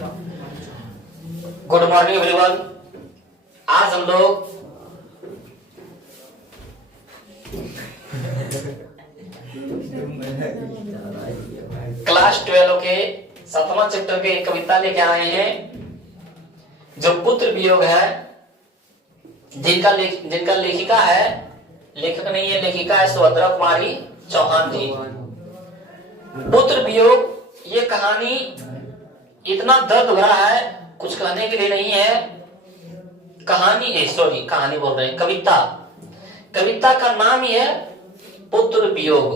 Good morning everyone. आज हम लोग क्लास 12 के 7वां चैप्टर के एक कविता लेके आए हैं जो पुत्र वियोग है, जिनका लेखिका है, लेखक नहीं है, लेखिका है सुभद्रा कुमारी चौहान जी। पुत्र वियोग ये कहानी इतना दर्द भरा है, कुछ कहने के लिए नहीं है। कहानी बोल रहे हैं, कविता का नाम ही है पुत्र वियोग।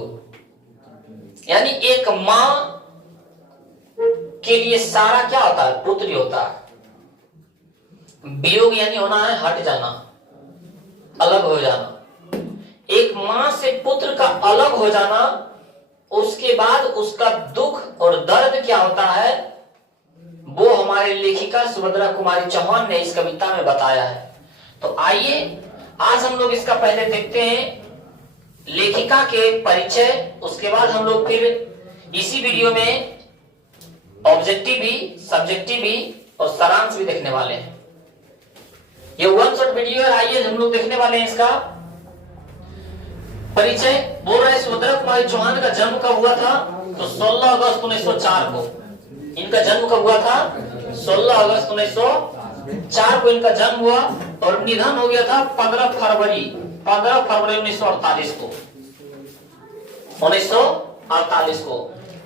यानी एक माँ के लिए सारा क्या होता है, पुत्र ही होता है। वियोग यानी होना है हट जाना, अलग हो जाना। एक माँ से पुत्र का अलग हो जाना, उसके बाद उसका दुख और दर्द क्या होता है, वो हमारे लेखिका सुभद्रा कुमारी चौहान ने इस कविता में बताया है। तो आइए आज हम लोग इसका पहले देखते हैं लेखिका के परिचय, उसके बाद हम लोग फिर इसी वीडियो में ऑब्जेक्टिव भी, सब्जेक्टिव भी और सारांश भी देखने वाले हैं। ये वन शॉट वीडियो है। आइए हम लोग देखने वाले हैं इसका परिचय। बोल रहे सुभद्रा कुमारी चौहान का जन्म कब हुआ था, तो 16 अगस्त 1904 को इनका जन्म कब हुआ था, 16 अगस्त 1904 को इनका जन्म हुआ और निधन हो गया था 15 फरवरी 1948 को। 1948 को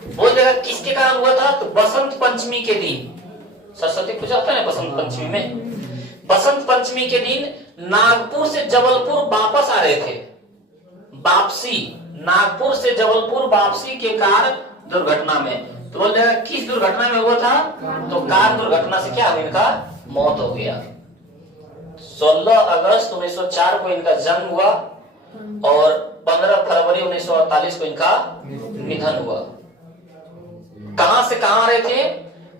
बोल देगा किसके कारण हुआ था, तो बसंत पंचमी के दिन। सरस्वती पूजा होता है बसंत पंचमी में। बसंत पंचमी के दिन नागपुर से जबलपुर वापस आ रहे थे। नागपुर से जबलपुर वापसी के कार दुर्घटना में। तो बोल देगा किस दुर्घटना में हुआ था, तो कार दुर्घटना से क्या हुआ, इनका मौत हो गया। 16 अगस्त 1904 को इनका जन्म हुआ और 15 फरवरी 1948 को इनका निधन हुआ। कहां से कहां रहे थे,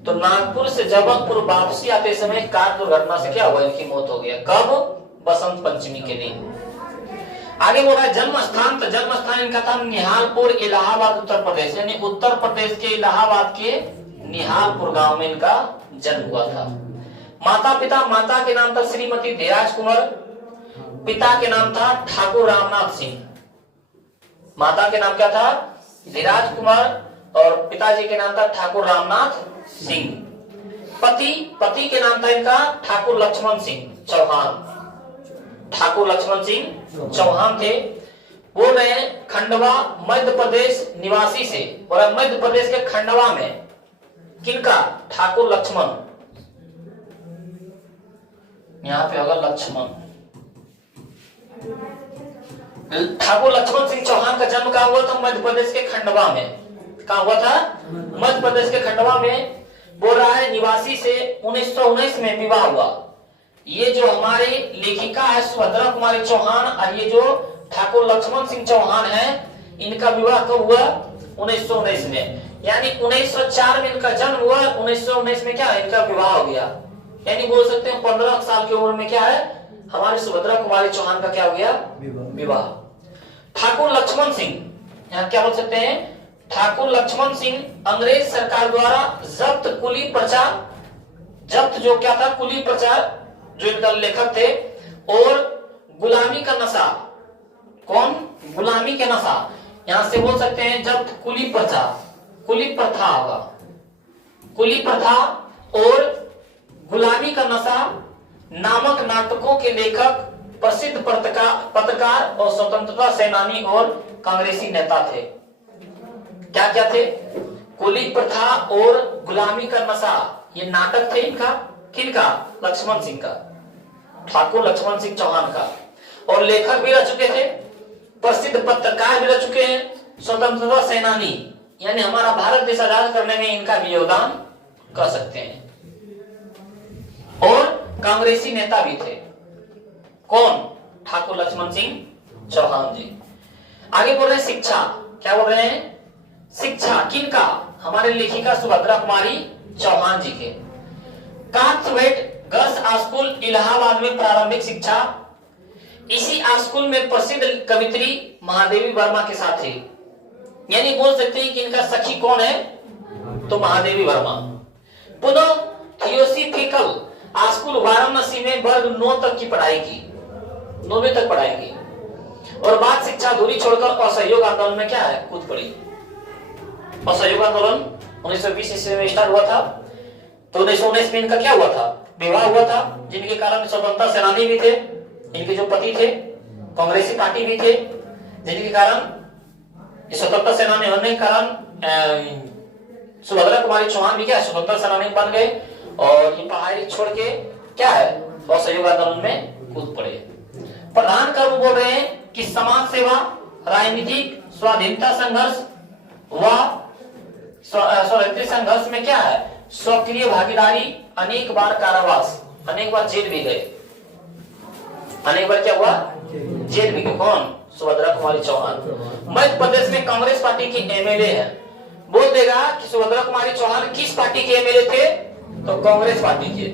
तो नागपुर से जबलपुर वापसी आते समय कार दुर्घटना से क्या हुआ, इनकी मौत हो गया। कब, बसंत पंचमी के दिन। आगे बोला जन्म स्थान, तो जन्म स्थान इनका था निहालपुर, इलाहाबाद, उत्तर प्रदेश। यानी उत्तर प्रदेश के इलाहाबाद के निहालपुर गांव में इनका जन्म हुआ था। माता पिता, माता के नाम था श्रीमती धीराज कुमार, पिता के नाम था ठाकुर रामनाथ सिंह। माता के नाम क्या था, धीराज कुमार, और पिताजी के नाम था ठाकुर रामनाथ सिंह। पति के नाम था इनका ठाकुर लक्ष्मण सिंह चौहान। ठाकुर लक्ष्मण सिंह चौहान थे। बोल रहे हैं खंडवा मध्य प्रदेश निवासी से, और मध्य प्रदेश के खंडवा में किनका, ठाकुर लक्ष्मण, यहाँ पे होगा लक्ष्मण। ठाकुर लक्ष्मण सिंह चौहान का जन्म कहाँ हुआ था, मध्य प्रदेश के खंडवा में। कहाँ हुआ था, मध्य प्रदेश के खंडवा में। बोल रहा है निवासी से 1919 में विवाह हुआ। ये जो हमारे लेखिका है सुभद्रा कुमारी चौहान और ये जो ठाकुर लक्ष्मण सिंह चौहान है, इनका विवाह कब हुआ, 1919 में। यानी 1904 में इनका जन्म हुआ, 1919 में क्या इनका विवाह हो गया। यानी बोल सकते हैं 15 साल की उम्र में क्या है, हमारे सुभद्रा कुमारी चौहान का क्या हो गया, विवाह। ठाकुर लक्ष्मण सिंह, यहाँ क्या बोल सकते हैं, ठाकुर लक्ष्मण सिंह अंग्रेज सरकार द्वारा जब्त कुली प्रचार, जब्त जो क्या था, कुली प्रचार, जो इनका लेखक थे, और गुलामी का नशा। कौन, गुलामी के नशा, यहां से बोल सकते हैं जब्त कुली प्रचार, कुली प्रथा होगा, कुली प्रथा और गुलामी का नशा नामक नाटकों के लेखक, प्रसिद्ध पत्रकार और स्वतंत्रता सेनानी और कांग्रेसी नेता थे। क्या क्या थे, कुली प्रथा और गुलामी का नशा, ये नाटक थे इनका, किनका, लक्ष्मण सिंह का, ठाकुर लक्ष्मण सिंह चौहान का। और लेखक भी रह चुके थे, प्रसिद्ध पत्रकार भी रह चुके हैं, स्वतंत्रता सेनानी, यानी हमारा भारत देश आजाद करने में इनका भी योगदान कर सकते हैं, और कांग्रेसी नेता भी थे। कौन, ठाकुर लक्ष्मण सिंह चौहान जी। आगे बोल रहे हैं शिक्षा, क्या बोल रहे हैं, शिक्षा किनका, हमारे लेखिका सुभद्रा कुमारी चौहान जी के। कांतवेट गर्ल्स स्कूल इलाहाबाद में प्रारंभिक शिक्षा। इसी स्कूल में प्रसिद्ध कवित्री महादेवी वर्मा के साथ थी। यानी बोल सकते हैं कि इनका सखी कौन है, तो महादेवी वर्मा। पुनः स्कूल वाराणसी में वर्ग 9 तक की पढ़ाई की, 9वीं तक पढ़ाई की, और बाद शिक्षा अधूरी छोड़कर असहयोग आंदोलन में क्या है, कूद पड़ी। असहयोग आंदोलन 1920 ईस्वी में स्टार्ट हुआ था, तो 1919 में इनका क्या हुआ था, विवाह हुआ था, जिनके कारण स्वतंत्रता सेनानी भी थे, इनके जो पति थे कांग्रेसी पार्टी भी थे, जिनके कारण स्वतंत्रता सेनानी होने के कारण सुभद्रा कुमारी चौहान भी क्या स्वतंत्रता सेनानी बन गए, और ये पढ़ाई छोड़ के क्या है, असहयोग आंदोलन में कूद पड़े। प्रधान कर्म बोल रहे हैं कि समाज सेवा, राजनीतिक स्वाधीनता संघर्ष व स्वतंत्रता संघर्ष में क्या है, सक्रिय भागीदारी, अनेक बार कारावास, अनेक बार जेल भी गए, अनेक बार क्या हुआ, जेल भी गए। कौन, सुभद्रा कुमारी चौहान। मध्य प्रदेश में कांग्रेस पार्टी की एमएलए है। बोल देगा कि सुभद्रा कुमारी चौहान किस पार्टी के एमएलए थे, तो कांग्रेस पार्टी के।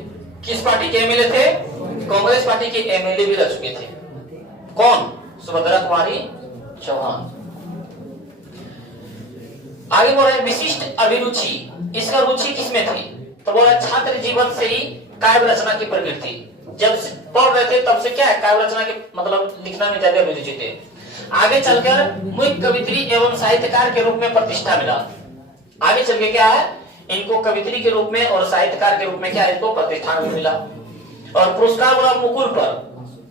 किस पार्टी के एमएलए थे, कांग्रेस पार्टी के एमएलए भी रह चुके थे। कौन, सुभद्रा कुमारी चौहान। आगे बोल रहे विशिष्ट अभिरुचि, इसका रुचि किसमें थी, तो बोला छात्र जीवन से ही काव्य रचना की प्रवृत्ति, जब पढ़ रहे थे तब से क्या है, काव्य रचना के मतलब लिखना में ज्यादा अभिरुचि थे। आगे चलकर मुख्य कवित्री एवं साहित्यकार के रूप में प्रतिष्ठा मिला। आगे चल के क्या है, इनको कवित्री के रूप में और साहित्यकार के रूप में क्या, इनको प्रतिष्ठान मिला। और पुरस्कार बोला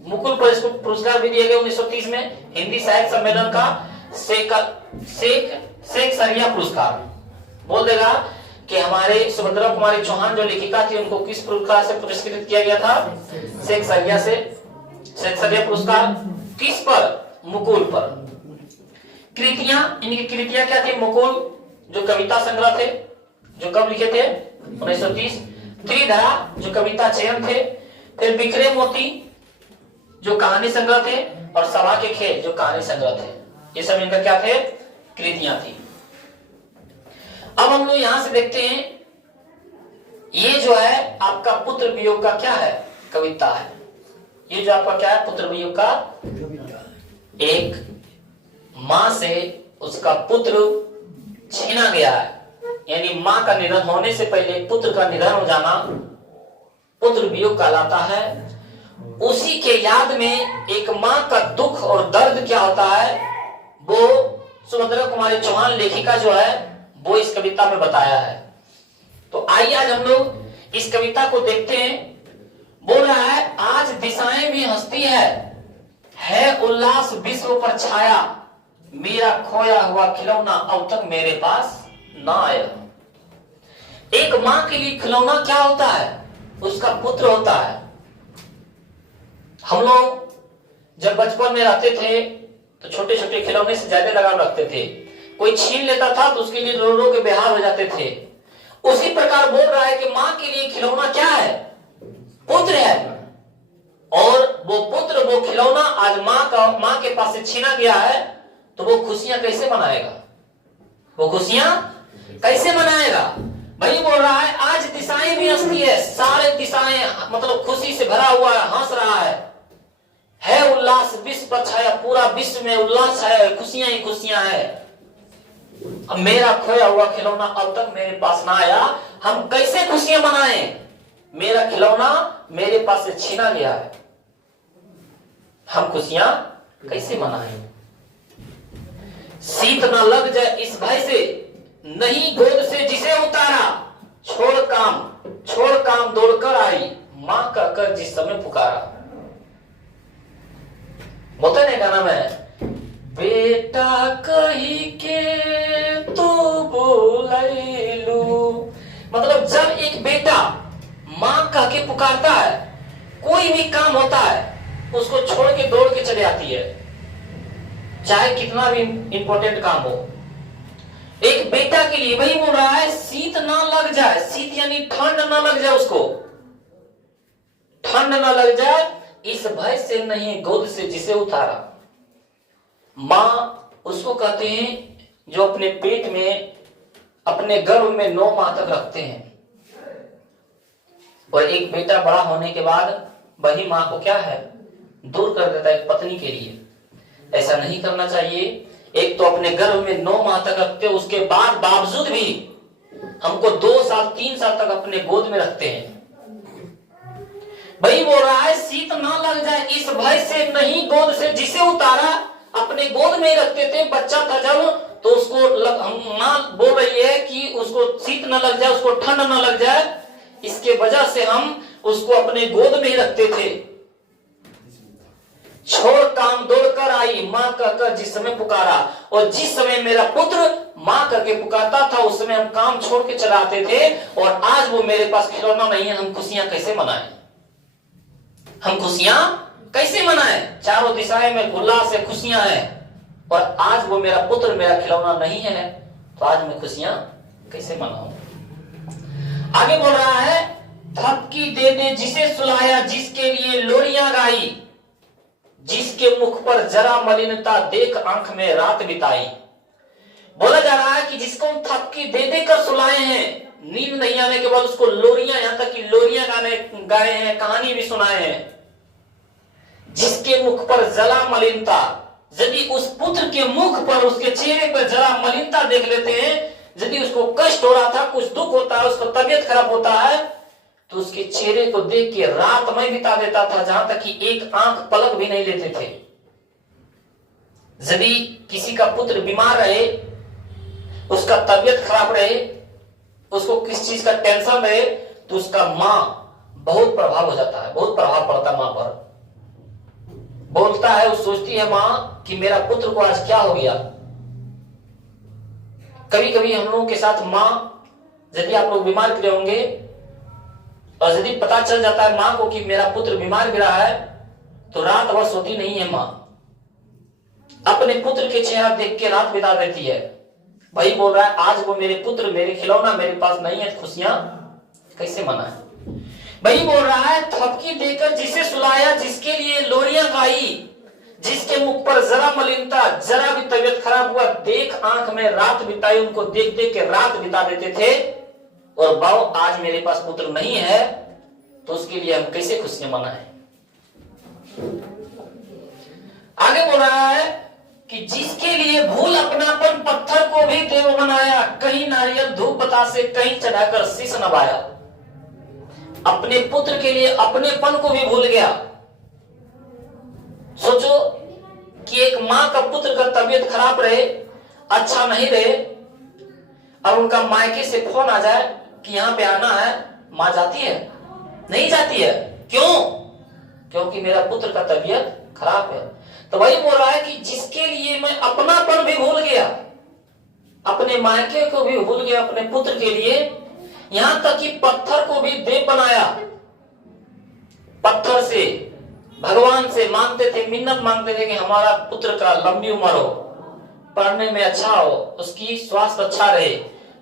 मुकुल पर इसको पुरस्कार भी दिए गए 1930 में, हिंदी साहित्य सम्मेलन का शेख सरिया पुरस्कार। बोल देगा कि हमारे सुभद्रा कुमारी चौहान जो लेखिका थी, उनको किस पुरस्कार से पुरस्कृत किया गया था, शेख सरिया पुरस्कार। किस पर, मुकुल पर। कृतियां, इनकी कृतियां क्या थी, मुकुल जो कविता संग्रह थे, जो कब लिखे थे 1930, त्रिधरा जो कविता चयन थे, फिर बिखरे मोती जो कहानी संग्रह थे, और सभा के खेल जो कहानी संग्रह थे। ये सब इनका क्या थे, कृतियां थी। अब हम लोग यहां से देखते हैं, ये जो है आपका पुत्र वियोग का क्या है, कविता है। ये जो आपका क्या है, पुत्र वियोग का, एक मां से उसका पुत्र छीना गया है, यानी मां का निधन होने से पहले पुत्र का निधन हो जाना पुत्र वियोग कहलाता है। उसी के याद में एक मां का दुख और दर्द क्या होता है, वो सुभद्रा कुमारी चौहान लेखिका जो है वो इस कविता में बताया है। तो आइए आज हम लोग इस कविता को देखते हैं। बोल रहा है, आज दिशाएं भी हंसती है उल्लास विश्व पर छाया, मेरा खोया हुआ खिलौना अब तक मेरे पास ना आया। एक मां के लिए खिलौना क्या होता है, उसका पुत्र होता है। हम लोग जब बचपन में रहते थे तो छोटे छोटे खिलौने से ज्यादा लगाव रखते थे, कोई छीन लेता था तो उसके लिए रो रो के बेहाल हो जाते थे। उसी प्रकार बोल रहा है कि मां के लिए खिलौना क्या है, पुत्र है, और वो पुत्र, वो खिलौना आज मां के पास से छीना गया है, तो वो खुशियां कैसे मनाएगा, वो खुशियां कैसे मनाएगा। वही बोल रहा है, आज दिशाएं भी हंसती है, सारे दिशाएं मतलब खुशी से भरा हुआ है, हंस रहा है उल्लास विश्व पर छाया, पूरा विश्व में उल्लास है, खुशियां ही खुशियां है। अब मेरा खोया हुआ खिलौना अब तक मेरे पास ना आया, हम कैसे खुशियां मनाएं, मेरा खिलौना मेरे पास से छीना गया है, हम खुशियां कैसे मनाएं। शीत ना लग जाए इस भय से, नहीं गोद से जिसे उतारा, छोड़ काम दौड़कर आई, मां कहकर जिस समय पुकारा। बोलते नहीं गाना में, बेटा कही के तो बोलैलू, मतलब जब एक बेटा मां कह के पुकारता है, कोई भी काम होता है उसको छोड़ के दौड़ के चले आती है, चाहे कितना भी इंपॉर्टेंट काम हो। एक बेटा के लिए वही बोल रहा है, शीत ना लग जाए, शीत यानी ठंड ना लग जाए, उसको ठंड ना लग जाए, इस भय से नहीं गोद से जिसे उतारा। मां उसको कहते हैं जो अपने पेट में, अपने गर्भ में 9 माह तक रखते हैं, और एक बेटा बड़ा होने के बाद वही मां को क्या है, दूर कर देता है पत्नी के लिए। ऐसा नहीं करना चाहिए। एक तो अपने गर्भ में 9 माह तक रखते, उसके बाद बावजूद भी हमको 2 साल 3 साल तक अपने गोद में रखते हैं। भाई बोल रहा है शीत ना लग जाए इस भय से नहीं गोद से जिसे उतारा, अपने गोद में रखते थे, बच्चा था जब तो उसको माँ बोल रही है कि उसको शीत न लग जाए, उसको ठंड न लग जाए, इसके वजह से हम उसको अपने गोद में ही रखते थे। छोड़ काम दौड़कर आई माँ कहकर जिस समय पुकारा, और जिस समय मेरा पुत्र माँ करके पुकारता था उस समय हम काम छोड़ के चलाते थे, और आज वो मेरे पास खिलौना नहीं है, हम खुशियां कैसे मनाएं? हम खुशियां कैसे मनाएं? चारों दिशाएं में उल्लास से खुशियां हैं, और आज वो मेरा पुत्र मेरा खिलौना नहीं है, तो आज मैं खुशियां कैसे मनाऊं? आगे बोल रहा है थपकी दे दे जिसे सुलाया, जिसके लिए लोरियां गाई, जिसके मुख पर जरा मलिनता देख आंख में रात बिताई। बोला जा रहा है कि जिसको हम थपकी दे देकर सुलाए हैं, नींद नहीं आने के बाद उसको लोरियां, यहां तक कि लोरियां गाए हैं, कहानी भी सुनाए हैं। जिसके मुख पर जरा मलिनता, यदि उस पुत्र के मुख पर, उसके चेहरे पर जरा मलिनता देख लेते हैं, यदि उसको कष्ट हो रहा था, कुछ दुख होता है, उसका तबीयत खराब होता है, तो उसके चेहरे को देख के रात में बिता देता था, जहां तक कि एक आंख पलक भी नहीं लेते थे। यदि किसी का पुत्र बीमार रहे, उसका तबीयत खराब रहे, उसको किस चीज का टेंशन रहे, तो उसका मां बहुत प्रभाव हो जाता है, बहुत प्रभाव पड़ता है मां पर। बोलता है, वो सोचती है मां कि मेरा पुत्र को आज क्या हो गया। कभी कभी हम लोगों के साथ मां, यदि आप लोग बीमार गिरे होंगे और यदि पता चल जाता है मां को कि मेरा पुत्र बीमार गिरा है, तो रात भर सोती नहीं है मां, अपने पुत्र के चेहरा देख के रात बिता देती है। वही बोल रहा है आज वो मेरे पुत्र, मेरे खिलौना मेरे पास नहीं है, खुशियां कैसे मनाएं? वही बोल रहा है थपकी देकर जिसे सुलाया, जिसके लिए लोरियां गाई, जिसके मुख पर जरा मलिनता, जरा भी तबीयत खराब हुआ, देख आंख में रात बिताई, उनको देख देख के रात बिता देते थे। और बाओ आज मेरे पास पुत्र नहीं है, तो उसके लिए हम कैसे खुशियां मनाएं? आगे बोल रहा है कि जिसके लिए भूल अपनापन पत्थर को भी देव बनाया, कहीं नारियल धूप बतासे कहीं चढ़ाकर शीश नवाया। अपने पुत्र के लिए अपनेपन को भी भूल गया। सोचो कि एक मां का पुत्र का तबीयत खराब रहे, अच्छा नहीं रहे, और उनका मायके से फोन आ जाए कि यहां पे आना है, मां जाती है? नहीं जाती है। क्यों? क्योंकि मेरा पुत्र का तबीयत खराब है। तो वही बोल रहा है कि जिसके लिए मैं अपनापन भी भूल गया, अपने मायके को भी भूल गया अपने पुत्र के लिए, यहां तक कि पत्थर को भी देव बनाया। पत्थर से भगवान से मांगते थे, मिन्नत मांगते थे कि हमारा पुत्र का लंबी उम्र हो, पढ़ने में अच्छा हो, उसकी स्वास्थ्य अच्छा रहे।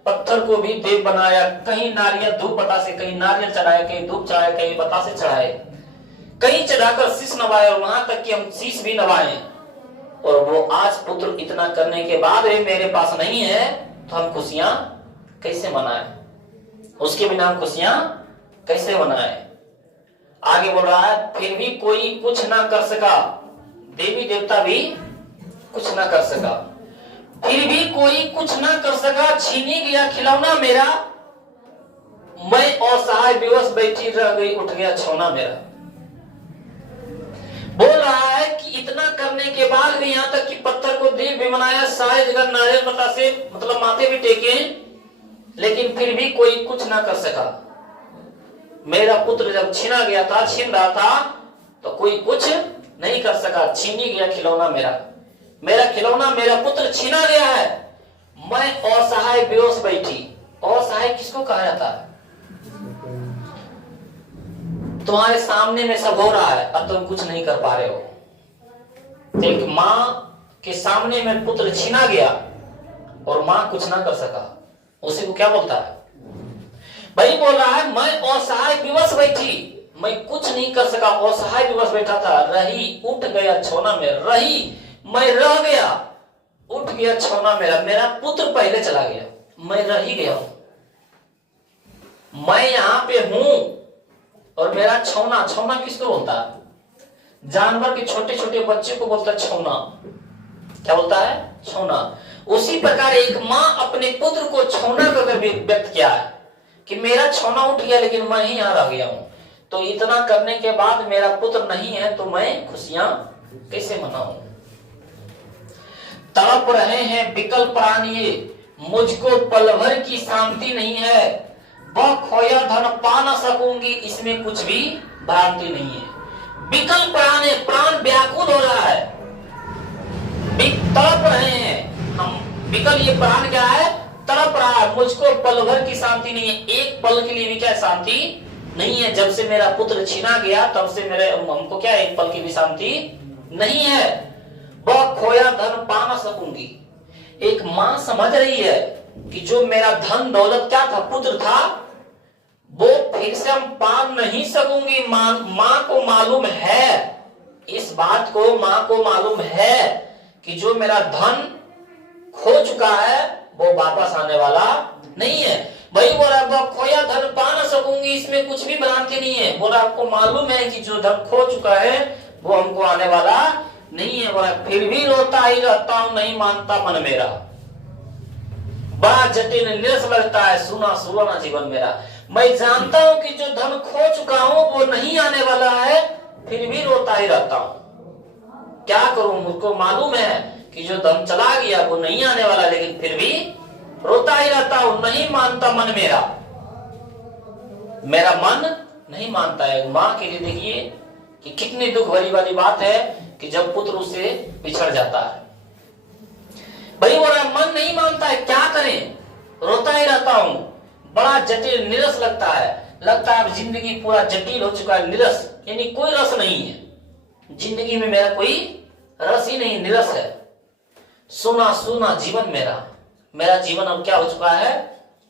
पत्थर को भी देव बनाया, कहीं नारियल धूप बतासे, कहीं नारियल चढ़ाए, कहीं धूप चढ़ाए, कहीं बतासे चढ़ाए, कहीं चढ़ाकर शीश नवाए, और वहां तक कि हम शीश भी नवाए। और वो आज पुत्र इतना करने के बाद भी मेरे पास नहीं है, तो हम खुशियां कैसे मनाएं? उसके बिना हम खुशियां कैसे मनाएं? आगे बोल रहा है फिर भी कोई कुछ ना कर सका, देवी देवता भी कुछ ना कर सका, फिर भी कोई कुछ ना कर सका, छीनी गया खिलौना मेरा, मैं असहाय बेबस बैठी रह गई, उठ गया छौना मेरा। बोल रहा है कि इतना करने के बाद भी, यहां तक कि पत्थर को देव भी बनाया, सारे जगह नारियल बतासे मतलब माथे भी टेके, लेकिन फिर भी कोई कुछ ना कर सका। मेरा पुत्र जब छीना गया था, छीन रहा था, तो कोई कुछ नहीं कर सका। छीनी गया खिलौना मेरा, मेरा खिलौना, मेरा पुत्र छीना गया है, मैं असहाय बेहोश बैठी। असहाय किसको कहा जाता है? तुम्हारे सामने में सब हो रहा है, अब तुम कुछ नहीं कर पा रहे हो। एक मां के सामने में पुत्र छीना गया और मां कुछ ना कर सका, उसी को क्या बोलता है? भाई बोल रहा है मैं असहाय विवश बैठी, मैं कुछ नहीं कर सका, असहाय विवश बैठा था, रही उठ गया छौना में, रही मैं रह गया, उठ गया छौना मेरा, मेरा पुत्र पहले चला गया, मैं रह ही गया हूं, मैं यहां पे हूं, और मेरा छौना, छौना किसको बोलता है? जानवर के छोटे छोटे बच्चे को बोलता है छौना। क्या बोलता है? छौना। उसी प्रकार एक मां अपने पुत्र को छौना कर व्यक्त किया है कि मेरा छौना उठ गया, लेकिन मैं ही यहां रह गया हूं। तो इतना करने के बाद मेरा पुत्र नहीं है तो मैं खुशियां कैसे मनाऊं। तड़प रहे हैं विकल प्राण ये, मुझको पल भर की शांति नहीं है। वह खोया धन पा न सकूंगी, इसमें कुछ भी भ्रांति नहीं है। विकल प्राण है, प्राण व्याकुल हो रहा है, तड़प रहे हैं हम। विकल ये प्राण क्या है, तड़प रहा है, मुझको पल भर की शांति नहीं है। एक पल के लिए भी क्या शांति नहीं है। जब से मेरा पुत्र छीना गया तब से मेरे हमको क्या एक पल की भी शांति नहीं है। वह खोया धन पा न सकूंगी। एक मां समझ रही है कि जो मेरा धन दौलत क्या था, पुत्र था, वो फिर से हम पा नहीं सकूंगी। मां को मालूम है, इस बात को मां को मालूम है कि जो मेरा धन खो चुका है वो वापस आने वाला नहीं है। भाई बोल रहा खोया धन पा न सकूंगी, इसमें कुछ भी भ्रांति नहीं है। बोला आपको मालूम है कि जो धन खो चुका है वो हमको आने वाला नहीं है। बोला फिर भी रोता ही रहता हूं, नहीं मानता मन मेरा। बड़ा जटिल निरस लगता है सुना सुना जीवन मेरा। मैं जानता हूं कि जो धन खो चुका हूं वो नहीं आने वाला है, फिर भी रोता ही रहता हूं। क्या करूं, मुझको मालूम है कि जो धन चला गया वो नहीं आने वाला, लेकिन फिर भी रोता ही रहता हूं। नहीं मानता मन मेरा, मेरा मन नहीं मानता है। मां के लिए देखिए कि कितनी दुख भरी वाली बात है कि जब पुत्र उससे बिछड़ जाता है। भाई बोल रहा मन नहीं मानता है, क्या करें, रोता ही रहता हूं। बड़ा जटिल निरस लगता है, लगता है अब जिंदगी पूरा जटिल हो चुका है। निरस यानी कोई रस नहीं है जिंदगी में, मेरा कोई रस ही नहीं, निरस है। सुना सुना जीवन मेरा, मेरा जीवन अब क्या हो चुका है,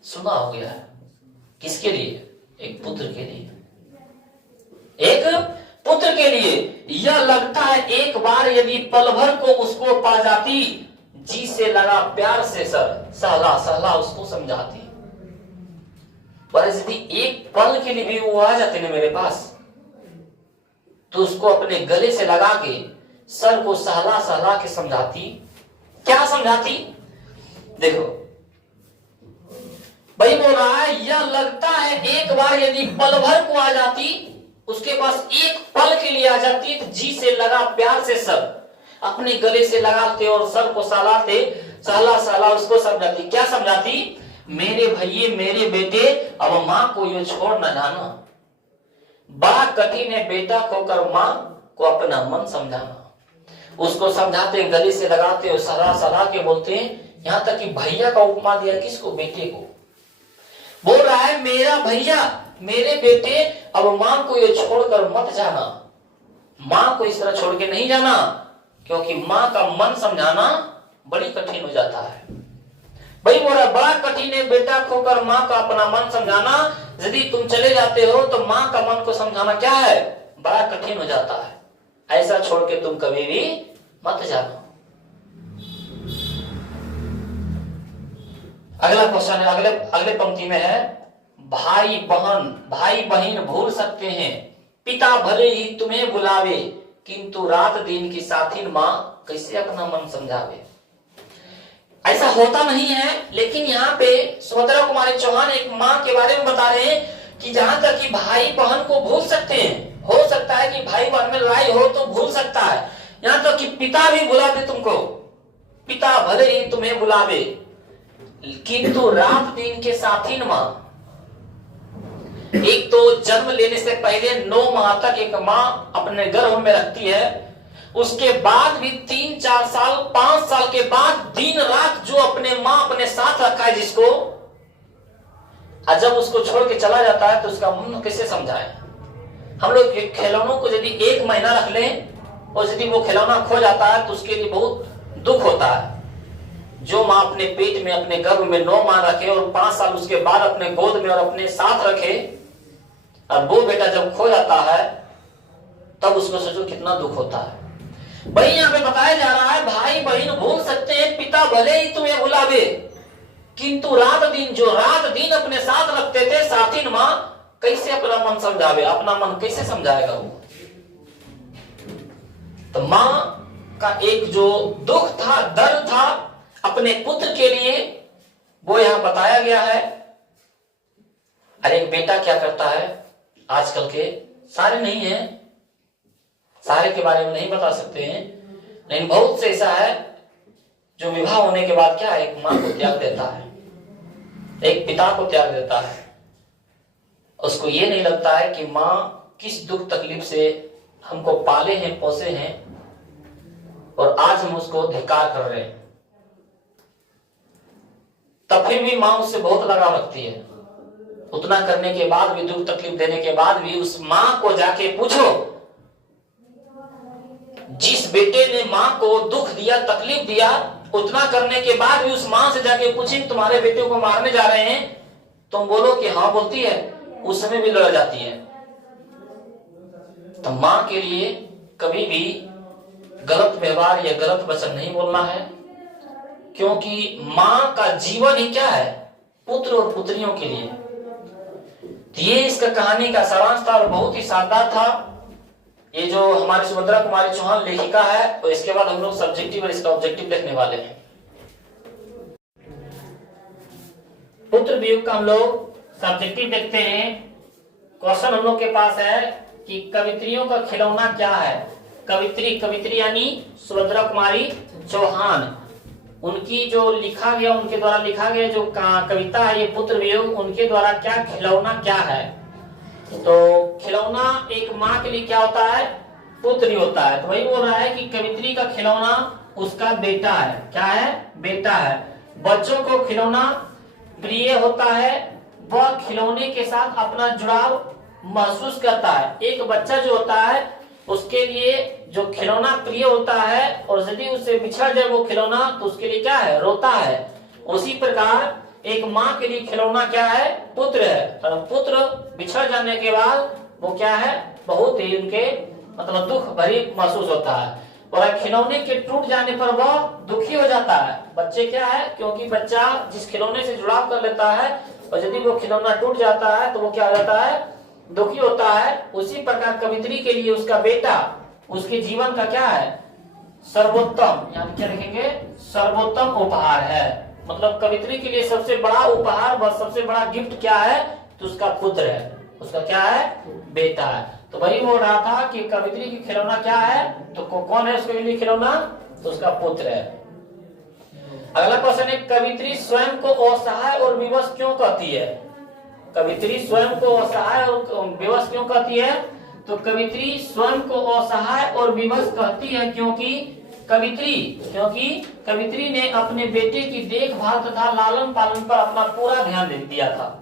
सुना हो गया है। किसके लिए, एक पुत्र के लिए, एक पुत्र के लिए। यह लगता है एक बार यदि पल भर को उसको पा जाती, जी से लगा प्यार से सर सहला सहला उसको समझाती। पर यदि एक पल के लिए भी वो आ जाते ना मेरे पास, तो उसको अपने गले से लगा के सर को सहला सहला के समझाती। क्या समझाती, देखो भाई बोल रहा है यह लगता है एक बार यदि पल भर को आ जाती, उसके पास एक पल के लिए आ जाती, तो जी से लगा प्यार से सब अपने गले से लगाते और सर को सहलाते, सहला सहला उसको समझाती। क्या समझाती, मेरे भैये मेरे बेटे अब मां को ये छोड़ न जाना। बड़ा कठिन है बेटा खोकर मां को अपना मन समझाना। उसको समझाते, गले से लगाते और सलाह सलाह के बोलते हैं, यहां तक कि भैया का उपमा दिया किसको, बेटे को। बोल रहा है मेरा भैया मेरे बेटे अब मां को ये छोड़कर मत जाना। मां को इस तरह छोड़ के नहीं जाना, क्योंकि मां का मन समझाना बड़ी कठिन हो जाता है। भाई बोल रहा बड़ा कठिन है बेटा खोकर मां का अपना मन समझाना। यदि तुम चले जाते हो तो मां का मन को समझाना क्या है, बड़ा कठिन हो जाता है। ऐसा छोड़ के तुम कभी भी मत जाना। अगला क्वेश्चन है, अगले पंक्ति में है, भाई बहन भूल सकते हैं, पिता भले ही तुम्हें बुलावे, किंतु रात दिन की साथीन मां कैसे अपना मन समझावे। ऐसा होता नहीं है, लेकिन यहाँ पे सुभद्रा कुमारी चौहान एक मां के बारे में बता रहे हैं कि जहां तक कि भाई बहन को भूल सकते हैं, हो सकता है कि भाई बहन में लड़ाई हो तो भूल सकता है। यहाँ तक कि पिता भी बुलाते तुमको, पिता भले ही तुम्हें बुलावे, किंतु रात दिन के साथीन मां। एक तो जन्म लेने से पहले 9 माह तक एक मां अपने गर्भ में रखती है, उसके बाद भी 3, 4 साल, 5 साल के बाद दिन रात जो अपने मां अपने साथ रखा है जिसको, और जब उसको छोड़ के चला जाता है तो उसका मन कैसे समझाए। हम लोग खिलौनों को यदि 1 महीना रख लें और यदि वो खिलौना खो जाता है तो उसके लिए बहुत दुख होता है। जो मां अपने पेट में अपने गर्भ में 9 माह रखे और 5 साल उसके बाद अपने गोद में और अपने साथ रखे, और वो बेटा जब खो जाता है तब उसको सोचो कितना दुख होता है। भाई यहाँ पे बताया जा रहा है भाई बहन भूल सकते हैं, पिता भले ही तुम्हें बुलावे, किंतु रात दिन अपने साथ रखते थे साथीन मां, कैसे अपना मन समझावे, अपना मन कैसे समझाएगा वो। तो मां का एक जो दुख था, दर्द था अपने पुत्र के लिए, वो यहां बताया गया है। अरे एक बेटा क्या करता है, आजकल के सारे नहीं है, सारे के बारे में नहीं बता सकते हैं, लेकिन बहुत से ऐसा है जो विवाह होने के बाद क्या है, एक माँ को त्याग देता है, एक पिता को त्याग देता है। उसको ये नहीं लगता है कि माँ किस दुख तकलीफ से हमको पाले हैं, पोसे हैं, और आज हम उसको धिक्कार कर रहे हैं। तब फिर भी माँ उससे बहुत लगाव रखती है। उतना करने के बाद भी, दुख तकलीफ देने के बाद भी, उस माँ को जाके पूछो, जिस बेटे ने माँ को दुख दिया, तकलीफ दिया, उतना करने के बाद भी उस माँ से जाके पूछे तुम्हारे बेटे को मारने जा रहे हैं, तुम बोलो कि हाँ बोलती है, उस समय भी लड़ जाती है। तो माँ के लिए कभी भी गलत व्यवहार या गलत वचन नहीं बोलना है, क्योंकि माँ का जीवन ही क्या है, पुत्र और पुत्रियों के लिए। तो ये इसका कहानी का सारांश था और बहुत ही शानदार था। ये जो हमारी सुभद्रा कुमारी चौहान लेखिका है, तो इसके बाद हम लोग सब्जेक्टिव और इसका ऑब्जेक्टिव देखने वाले हैं। पुत्र वियोग का हम लोग सब्जेक्टिव देखते हैं। क्वेश्चन हम लोग के पास है कि कवित्रियों का खिलौना क्या है। कवित्री यानी सुभद्रा कुमारी चौहान, उनकी जो लिखा गया, उनके द्वारा लिखा गया जो कविता है, ये पुत्र वियोग, उनके द्वारा क्या खिलौना क्या है। तो खिलौना एक माँ के लिए क्या होता है, पुत्र ही होता है। तो वही बोल रहा है कि कवित्री का खिलौना उसका बेटा है। क्या है, बेटा है। बच्चों को खिलौना प्रिय होता है, वह खिलौने के साथ अपना जुड़ाव महसूस करता है। एक बच्चा जो होता है उसके लिए जो खिलौना प्रिय होता है, और यदि उससे बिछड़ जाए वो खिलौना तो उसके लिए क्या है, रोता है। उसी प्रकार एक माँ के लिए खिलौना क्या है, पुत्र है। और पुत्र बिछड़ जाने के बाद वो क्या है, बहुत ही उनके मतलब दुख भरी महसूस होता है। और खिलौने के टूट जाने पर वह दुखी हो जाता है। बच्चे क्या है, क्योंकि बच्चा जिस खिलौने से जुड़ाव कर लेता है, और यदि वो खिलौना टूट जाता है तो वो क्या हो जाता है, दुखी होता है। उसी प्रकार कवित्री के लिए उसका बेटा उसके जीवन का क्या है, सर्वोत्तम, यानी क्या लिखेंगे, सर्वोत्तम उपहार है। मतलब कवित्री के लिए सबसे बड़ा उपहार व सबसे बड़ा गिफ्ट क्या है, तो उसका पुत्र है, उसका क्या है, बेटा है। तो वही बोल रहा था कि कवित्री की खिलौना क्या है, तो कौन है उसके लिए खिलौना, तो उसका पुत्र है। अगला क्वेश्चन है, कवित्री स्वयं को असहाय और विवश क्यों कहती है। कवित्री स्वयं को असहाय और विवश क्यों कहती है। तो कवित्री स्वयं को असहाय और विवश कहती है क्योंकि कवित्री ने अपने बेटे की देखभाल तथा लालन पालन पर अपना पूरा ध्यान दिया था।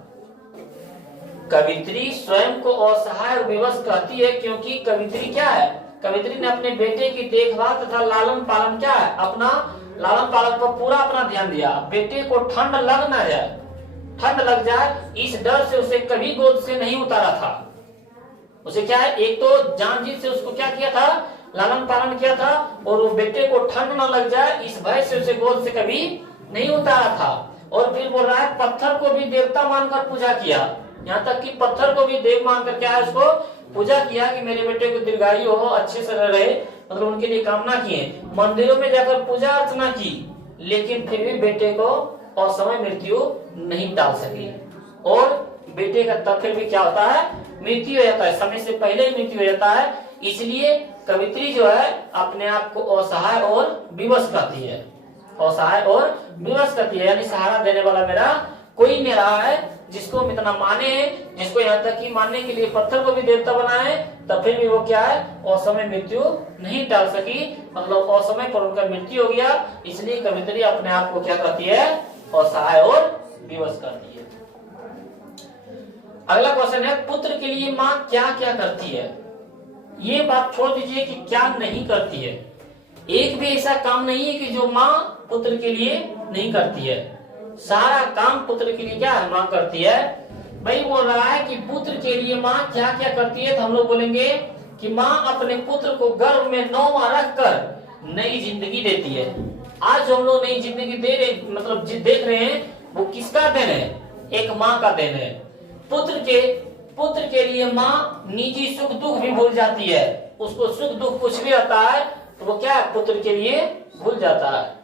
कवित्री स्वयं को असहाय और विवश कहती है क्योंकि कवित्री क्या है, कवित्री ने अपने बेटे की देखभाल तथा लालन पालन क्या है, अपना लालन पालन पर पूरा अपना ध्यान दिया। बेटे को ठंड लग जाए इस डर से उसे कभी गोद से नहीं उतारा था। उसे क्या है, एक तो जान जीत से उसको क्या किया था, लालन पालन किया था, और वो बेटे को ठंड न लग जाए इस भय से उसे गोद से कभी नहीं उतारा था। और फिर बोल रहा है, पत्थर को भी देवता मानकर पूजा किया। यहाँ तक कि पत्थर को भी देव मानकर क्या है, उसको पूजा किया कि मेरे बेटे को दीर्घायु हो, अच्छे से रहे, मतलब उनके लिए कामना किए। मंदिरों में जाकर पूजा अर्चना की, लेकिन फिर भी बेटे को असमय मृत्यु नहीं टाल सकी। और बेटे का तब फिर भी क्या होता है, मृत्यु हो जाता है, समय से पहले ही मृत्यु हो जाता है। इसलिए कवित्री जो है अपने आप को असहाय और विवश कहती है, असहाय और विवश कहती है, यानी सहारा देने वाला मेरा कोई नहीं रहा है, जिसको हम इतना माने हैं, जिसको यहाँ तक कि मानने के लिए पत्थर को भी देवता बनाए, तब फिर भी वो क्या है, असमय मृत्यु नहीं टाल सकी, मतलब असमय पर उनका मृत्यु हो गया। इसलिए कवित्री अपने आप को क्या कहती है, असहाय और विवश करती है। अगला क्वेश्चन है, पुत्र के लिए माँ क्या क्या करती है। ये बात छोड़ दीजिए कि क्या नहीं करती है, एक भी ऐसा काम नहीं है कि जो माँ पुत्र के लिए नहीं करती है। सारा काम पुत्र के लिए क्या है, माँ करती है। भाई बोल रहा है कि पुत्र के लिए माँ क्या क्या करती है, तो हम लोग बोलेंगे कि माँ अपने पुत्र को गर्भ में 9 माह रखकर नई जिंदगी देती है। आज हम लोग नई जिंदगी दे रहे, मतलब देख रहे हैं, वो किसका देन है, एक माँ का देन है। पुत्र के लिए माँ निजी सुख दुख भी भूल जाती है। उसको सुख दुख कुछ भी आता है तो वो क्या है, पुत्र के लिए भूल जाता है।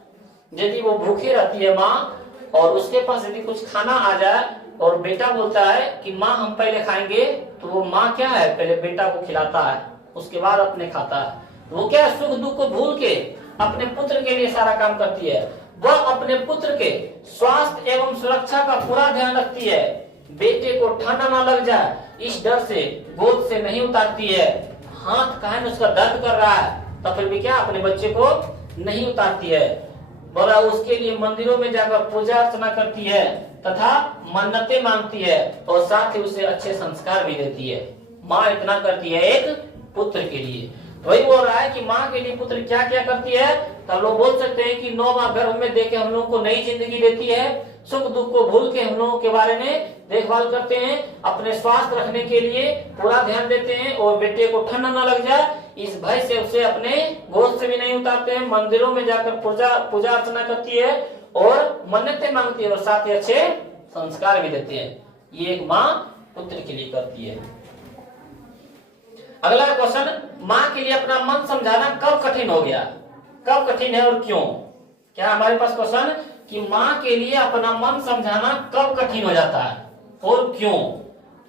यदि वो भूखी रहती है माँ, और उसके पास यदि कुछ खाना आ जाए और बेटा बोलता है कि माँ हम पहले खाएंगे, तो वो माँ क्या है, पहले बेटा को खिलाता है, उसके बाद अपने खाता है। वो क्या है, सुख दुख को भूल के अपने पुत्र के लिए सारा काम करती है। वह अपने पुत्र के स्वास्थ्य एवं सुरक्षा का पूरा ध्यान रखती है। बेटे को ठंडा ना लग जाए इस डर से गोद से नहीं उतारती है। हाथ कान उसका दर्द कर रहा है तो फिर भी क्या अपने बच्चे को नहीं उतारती है। बोला उसके लिए मंदिरों में जाकर पूजा अर्चना करती है तथा मन्नतें मांगती है और साथ ही उसे अच्छे संस्कार भी देती है। माँ इतना करती है एक पुत्र के लिए। तो वही बोल रहा है कि माँ के लिए पुत्र क्या क्या करती है। तो हम लोग बोल सकते हैं कि 9 माह गर्भ में देके हम लोग को नई जिंदगी देती है। सुख दुख को भूल के हम लोगों के बारे में देखभाल करते हैं, अपने स्वास्थ्य रखने के लिए पूरा ध्यान देते हैं और बेटे को ठंडा ना लग जाए इस भय से उसे अपने गोद से भी नहीं उतारते हैं। मंदिरों में जाकर पूजा अर्चना करती है और मन्नतें मांगती है और साथ ही अच्छे संस्कार भी देते हैं। ये एक माँ पुत्र के लिए करती है। अगला क्वेश्चन, माँ के लिए अपना मन समझाना कब कठिन हो गया, कब कठिन है और क्यों। क्या हमारे पास क्वेश्चन कि माँ के लिए अपना मन समझाना कब कठिन हो जाता है और क्यों।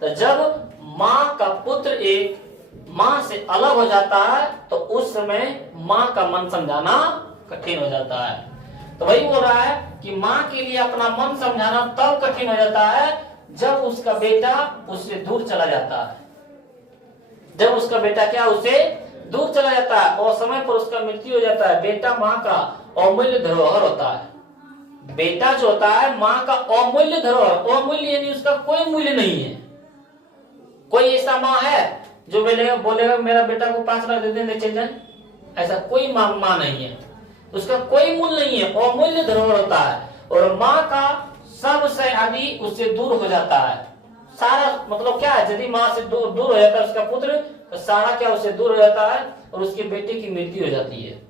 तो जब माँ का पुत्र एक माँ से अलग हो जाता है तो उस समय माँ का मन समझाना कठिन हो जाता है। तो वही बोल रहा है कि माँ के लिए अपना मन समझाना तब कठिन हो जाता है जब उसका बेटा उससे दूर चला जाता है। जब उसका बेटा क्या उससे दूर चला जाता है और समय पर उसका मृत्यु हो जाता है। बेटा माँ का अमूल्य धरोहर होता है। बेटा जो होता है माँ का अमूल्य धरोहर, अमूल्य यानी उसका कोई मूल्य नहीं है। कोई ऐसा माँ है जो बोलेगा मेरा बेटा को 5 लाख दे दे ले चल जाए, ऐसा कोई माँ नहीं है। उसका कोई मूल्य नहीं है, अमूल्य धरोहर होता है। और माँ का सबसे आदि उससे दूर हो जाता है। सारा मतलब क्या है, यदि माँ से दूर हो जाता है उसका पुत्र तो सारा क्या उससे दूर हो जाता है और उसके बेटे की मृत्यु हो जाती है।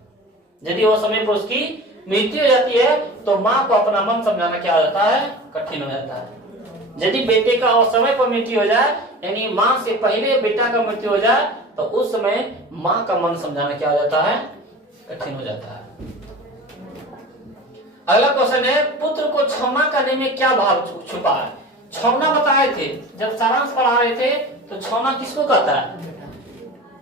यदि वो समय पर उसकी मृत्यु हो जाती है तो माँ को अपना मन समझाना क्या हो जाता है, कठिन हो जाता है। यदि बेटे का समय पर मृत्यु हो जाए यानी माँ से पहले बेटा का मृत्यु हो जाए तो उस समय माँ का मन समझाना क्या हो जाता है, कठिन हो जाता है। अगला क्वेश्चन है, पुत्र को क्षमा करने में क्या भाव छुपा है। छौना बताए थे जब सारांश पढ़ा रहे थे तो छौना किसको कहता है,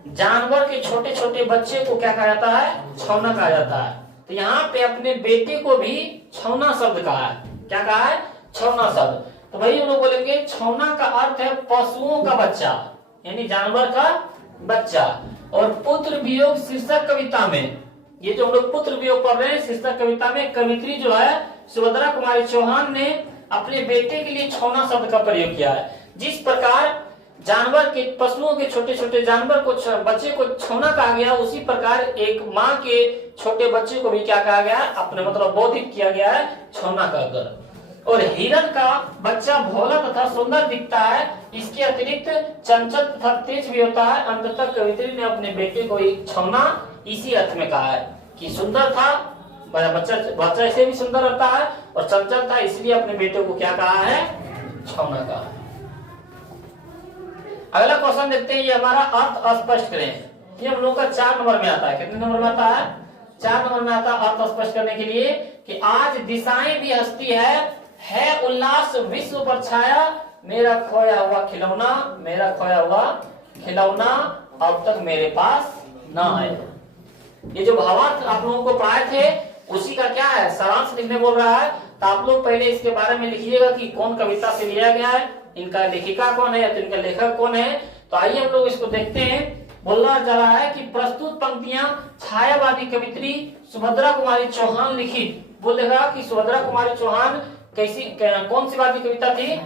जानवर के छोटे छोटे बच्चे को क्या कहा जाता है, छौना कहा जाता है। तो यहाँ पे अपने बेटे को भी छौना शब्द कहा है। क्या कहा है, छौना शब्द। तो भाई हम लोग बोलेंगे छौना का अर्थ है पशुओं का बच्चा यानी जानवर का बच्चा। और पुत्र वियोग शीर्षक कविता में, ये जो हम लोग पुत्र वियोग पढ़ रहे हैं शीर्षक कविता में कवित्री जो है सुभद्रा कुमारी चौहान ने अपने बेटे के लिए छौना शब्द का प्रयोग किया है। जिस प्रकार जानवर के पशुओं के छोटे छोटे जानवर को बच्चे को छौना कहा गया, उसी प्रकार एक माँ के छोटे बच्चे को भी क्या कहा गया, अपने मतलब बोधित किया गया है छौना कहकर। और हिरण का बच्चा भोला तथा सुंदर दिखता है, इसके अतिरिक्त चंचल तथा तेज भी होता है। अंततः कवित्री ने अपने बेटे को एक छौना इसी अर्थ में कहा है कि सुंदर था बच्चा ऐसे भी सुंदर रहता है और चंचल था इसलिए अपने बेटे को क्या कहा है, छौना कहा है। अगला क्वेश्चन देखते हैं, ये हमारा अर्थ स्पष्ट करें। ये हम लोग का 4 नंबर में आता है। कितने नंबर में आता है, 4 नंबर में आता है अर्थ स्पष्ट करने के लिए कि आज दिशाएं भी हंसती है उल्लास विश्व पर छाया, मेरा खोया हुआ खिलौना, मेरा खोया हुआ खिलौना अब तक मेरे पास ना आए। ये जो भावार्थ आप लोगों को पढ़ाए थे उसी का क्या है, सारांश लिखने बोल रहा है। तो आप लोग पहले इसके बारे में लिखिएगा कि कौन कविता से लिया गया है, इनका लेखिका कौन है, तो इनका लेखक कौन है। तो आइए हम लोग इसको देखते हैं। बोलना जा रहा है कि प्रस्तुत पंक्तियां छायावादी कवित्री सुभद्रा कुमारी चौहान लिखित। बोलेगा कि सुभद्रा कुमारी चौहान कौन सी वादी कविता थी,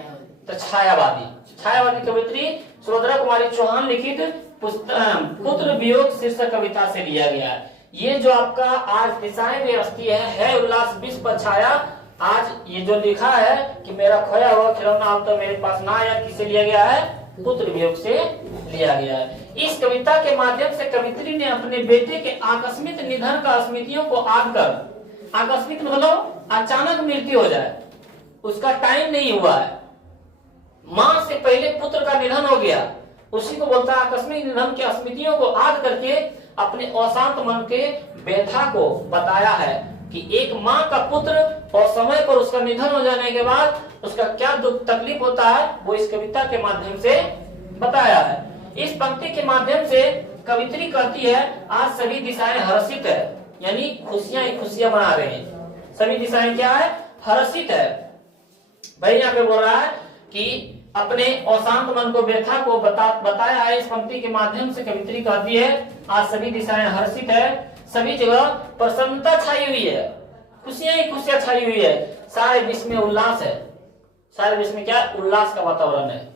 तो छायावादी कवित्री सुभद्रा कुमारी चौहान लिखित पुत्र वियोग शीर्षक कविता से लिया गया है। ये जो आपका आज दिशाएं भी हंसती है उल्लास विश्व पर छाया, आज ये जो लिखा है कि मेरा खोया हुआ खिलौना अब तो मेरे पास ना आया, किसे लिया गया है, पुत्र वियोग से लिया गया है। इस कविता के माध्यम से कवित्री ने अपने बेटे के आकस्मिक निधन का स्मृतियों को याद कर, आकस्मिक मतलब अचानक मृत्यु हो जाए, उसका टाइम नहीं हुआ है, माँ से पहले पुत्र का निधन हो गया, उसी को बोलता है आकस्मिक निधन की स्मृतियों को याद करके अपने अशांत मन के व्यथा को बताया है। कि एक माँ का पुत्र और समय पर उसका निधन हो जाने के बाद उसका क्या दुख तकलीफ होता है, वो इस कविता के माध्यम से बताया है। इस पंक्ति के माध्यम से कवित्री कहती है आज सभी दिशाएं हर्षित है, यानी खुशियां ही खुशियां मना रहे हैं। सभी दिशाएं क्या है, हर्षित है। भाई यहाँ पे बोल रहा है कि अपने अशांत मन को, व्यथा को बताया है इस पंक्ति के माध्यम से। कवित्री कहती है आज सभी दिशाएं हर्षित है, सभी जगह प्रसन्नता छाई हुई है, खुशियां ही खुशियां छाई हुई है, सारे विश्व में उल्लास है। सारे विश्व में क्या, उल्लास का वातावरण है,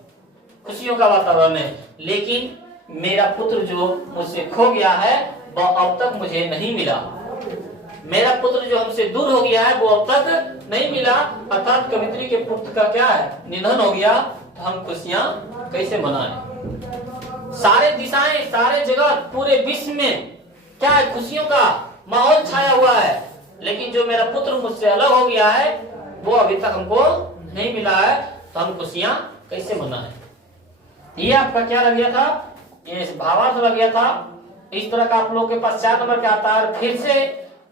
खुशियों का वातावरण है। लेकिन मेरा पुत्र जो मुझसे खो गया है वह अब तक मुझे नहीं मिला। मेरा पुत्र जो हमसे दूर हो गया है वो अब तक नहीं मिला। अर्थात कवित्री के पुत्र का क्या है, निधन हो गया। तो हम खुशियां कैसे मनाएं? सारे दिशाएं, सारे जगह, पूरे विश्व में क्या है, खुशियों का माहौल छाया हुआ है। लेकिन जो मेरा पुत्र मुझसे अलग हो गया है वो अभी तक हमको नहीं मिला है, तो हम खुशियां कैसे मनाएं? ये आपका क्या लग गया था, ये भावार्थ लग गया था। इस तरह का आप लोगों के पास 4 नंबर का आता है। फिर से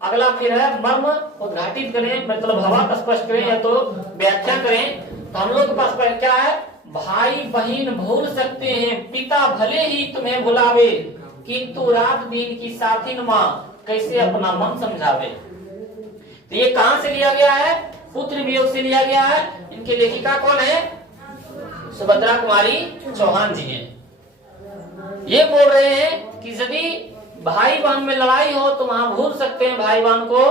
अगला फिर है मर्म उद्घाटित करें, मतलब भावार्थ स्पष्ट करें या तो व्याख्या करें। तो हम लोग के पास क्या है, भाई बहन भूल सकते हैं, पिता भले ही तुम्हें भुलावे, किंतु रात दिन की साथिन माँ कैसे अपना मन समझावे। तो ये कहां से लिया गया है, पुत्र वियोग से लिया गया है। इनकी लेखिका कौन है, सुभद्रा कुमारी चौहान जी हैं। ये बोल रहे हैं कि यदि भाई बहन में लड़ाई हो तो वहां भूल सकते हैं भाई बहन को,